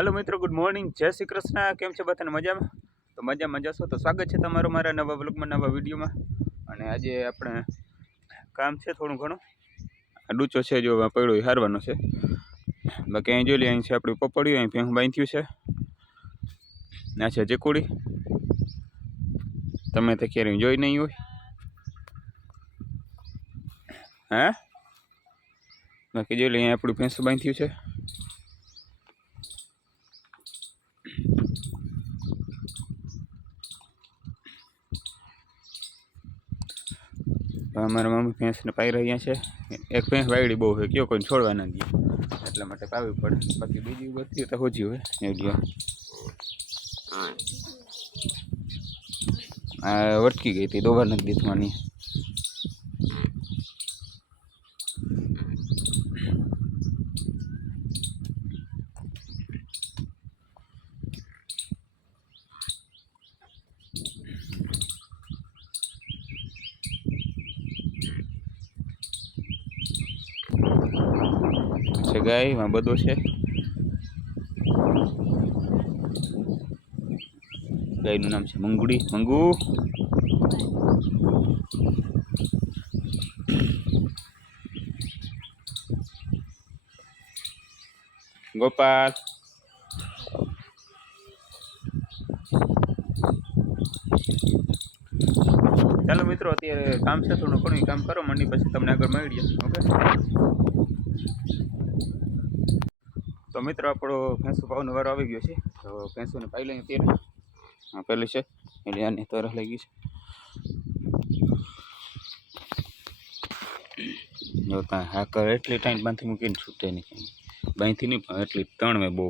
Hello मित्रों, good morning, जय श्री कृष्ण। केम छे बधाने मजामां? तो मजामां जशो तो स्वागत है तमारुं मारा नवा व्लॉगमां, नवा विडियोमां। अने आजे आपणे काम छे थोडुं घणुं। आ डूचो छे जो पड्यो ए हारवानो छे। बाकी अहीं जोई लो, अहीं छे आपणी पपड़ियो, अहीं भેહું बांધ્યું છે। આ છે ચીકુડી, તમે તો ક્યારેય જોઈ નહીં હોય હે। બાકી જોઈ લો, અહીંયા આપણું ભેંસું બાંધ્યું છે। અમારા મમ્મી ભેંસને પાઈ રહ્યા છે। એક ભેંસ વાયડી બહુ હોય, કયો કોઈ છોડવા ના દે, એટલા માટે પાવી પડે। બાકી બીજી બધી તો હોજી હોય એવડી। આ વટકી ગઈ હતી, દોવા નથી દીધું આની। गाय में बधो है। गाय नु नाम है मंगुड़ी, मंगू। गोपाल चलो मित्रों, अत्यारे काम से थोड़ું ઘણું काम करो मंडी, પછી તમને આગળ મળીએ। ओके तो मित्रों, આપણો ભેંસું પાવાનો વારો આવી ગયો છે। તો ભેંસુને પાઈ લઈએ અત્યારે। આ પેલી છે એટલે આની તરફ લઈ ગઈ છે। જો તા હાકર એટલી ટાઈમ બાંધી મૂકીને છૂટે નહીં, બાંધી નહીં પણ એટલી તણવે બહુ।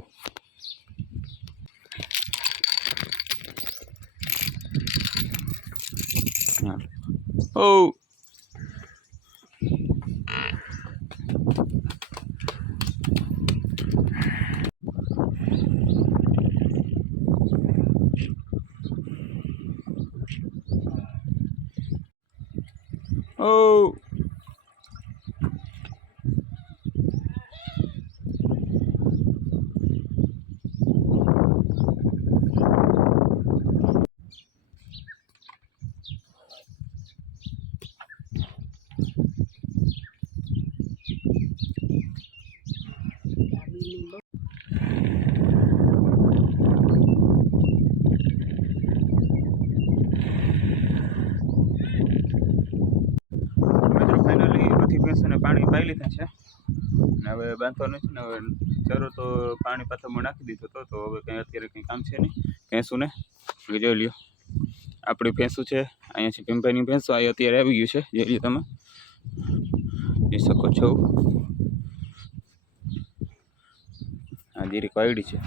હા ઓ ओ ભેંસોને પાણી પાઈ લીધા છે। હવે બાંધવાનું છે ને, હવે ચરો તો પાણી પાથરમાં નાખી દીધો હતો, તો હવે કંઈ અત્યારે કંઈ કામ છે નહીં ભેંસુને। જોઈ લ્યો, આપણી ભેંસું છે અહીંયા છે, ભીમભાઈની ભેંસો આ અત્યારે આવી ગયું છે। જોઈ લ્યો, તમે જોઈ શકો છો, આ જીરીક વાયડી છે।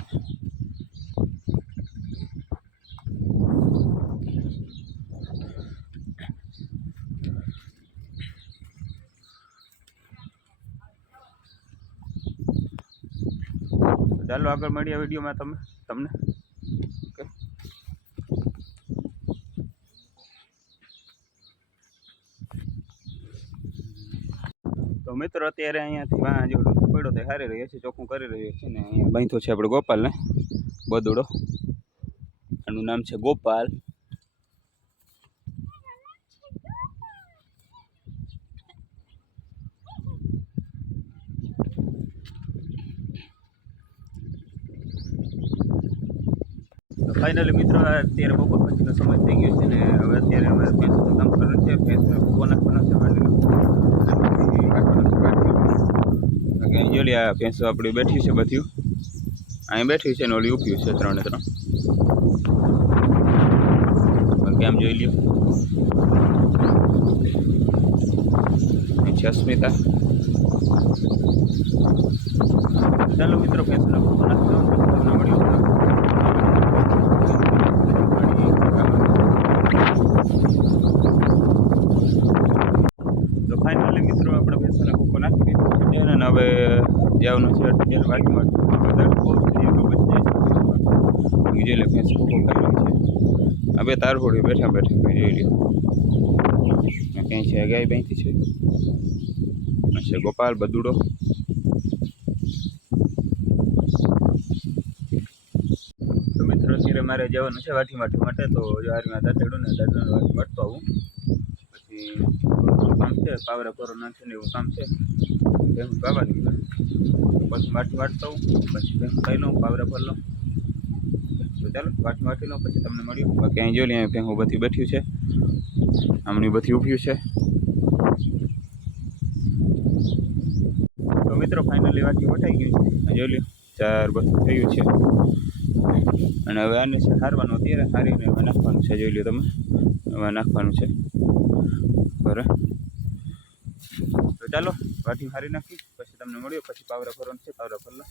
ચાલો આગળ મળીએ વિડીયોમાં તમને ઓકે। તો મિત્રો, અત્યારે અહીંયાથી વાહ જેવડો પડ્યો તો હારી રહ્યો છે, ચોખ્ખું કરી રહ્યો છે ને। અહીંયા બાંધ્યો છે આપણે ગોપાલને, બદુડો, આનું નામ છે ગોપાલ। तो फाइनली मित्रों, अत्यारे बपोर पछीनो समय थई गयो छे ने हवे अत्यारे अमे भેંસનું કામ કરવાનું છે। ભેંસને ભૂકો નાખવાનો છે, માંડીને અહીં જોઈ આ ભેંસો આપણી બેઠી છે, બધ્યું અહીં બેઠી છે ને ઓલી ઊભી છે, 3 ને 3। બાકી આમ જોઈ લ્યો, અહીં છે અસ્મિતા। ચાલો મિત્રો, ભેંસનો ભૂકો નાખવાનો તમને મળ્યો। तो फाइनली मित्रों, अपने भैंसों ने भूको नाखी दीधो छे ने हवे जवानुं छे। अत्यारे वाડીमां तड़को बची जाय छे, बीजे ले भैंस भूको खाई रही छे। हवे तारहोड़ी बैठा बैठा जोई ल्यो, कहीं छे गाय बांधी छे, છે ગોપાલ બદુડો। મારે જવાનું છે વાટી માટે, તો જો આર્મીમાં દાંતેડું ને વાટી વાટતો આવું. પછી કામ છે પાવરા કોરોના છે ને એવું કામ છે, ભેહું પાવાની પછી વાટી વાટતો આવું. પછી ભેહું ખાઈ લઉં, પાવરા ભરી લઉં. તો ચાલો વાટી લઉં, પછી તમને મળ્યું. બાકી અહીં જોઈ લઈએ ભેહું બધી બેઠ્યું છે, આમની બધી ઊભ્યું છે. તો મિત્રો ફાઇનલી વાટી વટાઈ ગયું છે, જોઈ લ્યો 4 બધું થયું છે. અને હવે આને છે હારવાનું, અત્યારે હારીને હવે નાખવાનું છે. જોઈ લ્યો તમે, હવે નાખવાનું છે બરાબર. તો ચાલો વાટી હારી નાખી, પછી તમને મળ્યો. પછી પાવરા ભરવાનું છે, પાવરા ભરલા.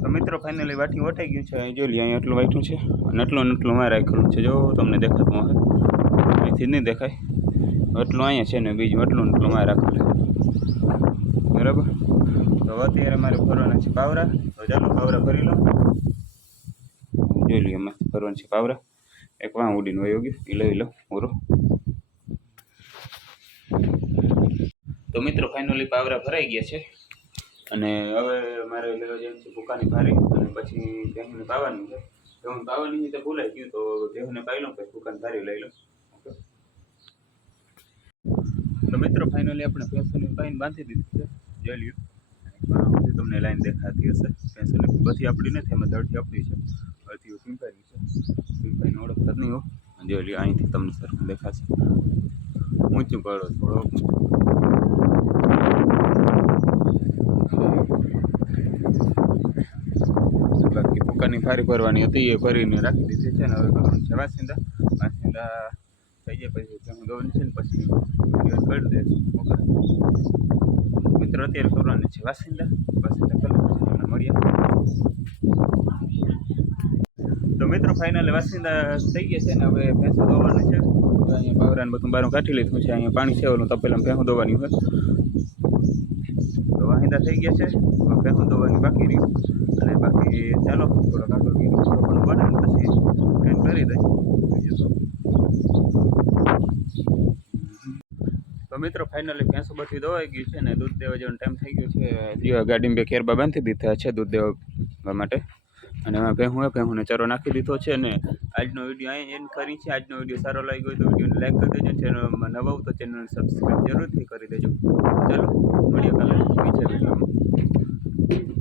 તો મિત્રો ફાઇનલી વાટી વટાઈ ગયું છે. અહીં જોઈ લ્યો, અહીં એટલું વાટ્યું છે અને એટલું મારે રાખેલું છે. જો તમને દેખાતું હોય, અહીંથી જ નહીં દેખાય, એટલું અહીંયા છે ને બીજું એટલું મારે રાખેલું બરાબર. તો અત્યારે મારે ભરવાના છે પાવરા. તો ચાલો પાવરા ભરી લો. જોઈ લઈએ એમાં ભરવાના છે પાવરા. એક વાં ઉડીને વયો ગયું, એ લઈ લો પૂરો. તો મિત્રો ફાઇનલી પાવરા ભરાઈ ગયા છે. અને હવે મારે લેવા જવાનું છે ભૂકાની ભારી, અને પછી ભેહુંને પાવાની છે. ભેહું પાવાની તો ભૂલાઈ ગયું, તો ભેહુંને પાઈ લઉં, પછી ભૂકાની ભારી લઈ લઉં. ઓકે. તો મિત્રો ફાઇનલી આપણે ભેંસોની પાઈને બાંધી દીધી છે. જોઈ લ્યો, તમને લાઈન દેખાતી હશે. ભેંસોની બધી આપણી નથી, એમાં દડથી આપણી છે, બધી સિમ્પાઈની છે. સિમ્પાઈની ઓળખ નહીં હો. જોઈ લ્યો, અહીંથી તમને સરખું દેખાશે. ઊંચું કરો થોડો. બાકી ભૂકાની ફારી ભરવાની હતી, એ ભરીને રાખી દીધી છે. અને હવે કરવાનું છે વાસિંદા. વાસિંદા થઈ જાય પછી ભેહું દોવાની છે ને પછી કરી દઈશું. ઓકે મિત્રો, અત્યારે કરવાની છે વાસિંદા. કરી પછી તમને મળીએ. તો મિત્રો ફાઇનલી વાસિંદા થઈ ગયા છે ને હવે ભેંસો દોવાની છે. અહીંયા પાવરાને બધું બારું કાઢી લીધું છે. અહીંયા પાણી છે ઓલું તપેલામાં ભેહું દોવાની હોય. તો વાહિંદા થઈ ગયા છે, ભેહું દોવાની બાકી રહ્યું. અને બાકી ચાલો થોડો કાંટો થોડો બને પછી એન્ડ કરી દઈ. તો મિત્રો ફાઇનલી ભેંસો બધી દોવાઈ ગઈ છે ને દૂધ દેવા જવાનો ટાઈમ થઈ ગયો છે. જે ગાડીમાં બે કેરબા બાંધી દીધા છે દૂધ દેવા માટે. અને એમાં ભેહુંને ચારો નાખી દીધો છે. અને આજનો વિડીયો અહીં એન્ડ કરી છે. આજનો વિડીયો સારો લાગ્યો હોય તો વિડીયોને લાઈક કરી દેજો. ચેનલમાં નવા હો તો ચેનલને સબસ્ક્રાઈબ જરૂરથી કરી દેજો. ચાલો મળીએ કાલે બીજા વિડીયોમાં.